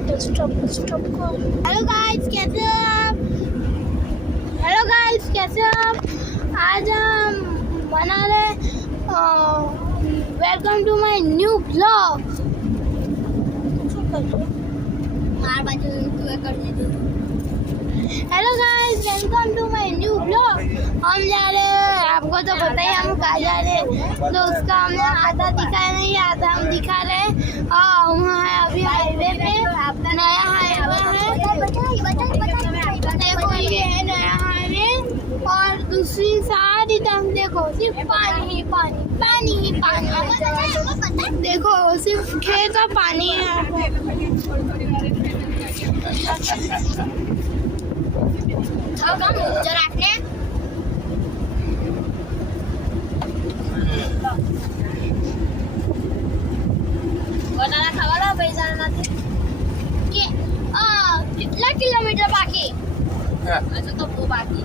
Stop को। Hello guys, कैसे हो आप? हेलो गाइस, कैसे हो आप? आज हम बना रहे welcome to my new blog. मार बाजू तू कर दे। Hello guys, welcome to my new blog. हम जा रहे हैं, आपको तो पता ही हम कहाँ जा रहे हैं, तो उसका हमने आधा दिखाया नहीं, आधा हम दिखा रहे हैं। हम हैं अभी हाईवे पे, नया हाईवे है। देखो ये है नया हाईवे, और दूसरी सारी तरफ देखो सिर्फ पानी ही पानी, पानी ही पानी। देखो सिर्फ खेत का पानी है यहाँ पे। कितना किलोमीटर बाकी? अच्छा तो बाकी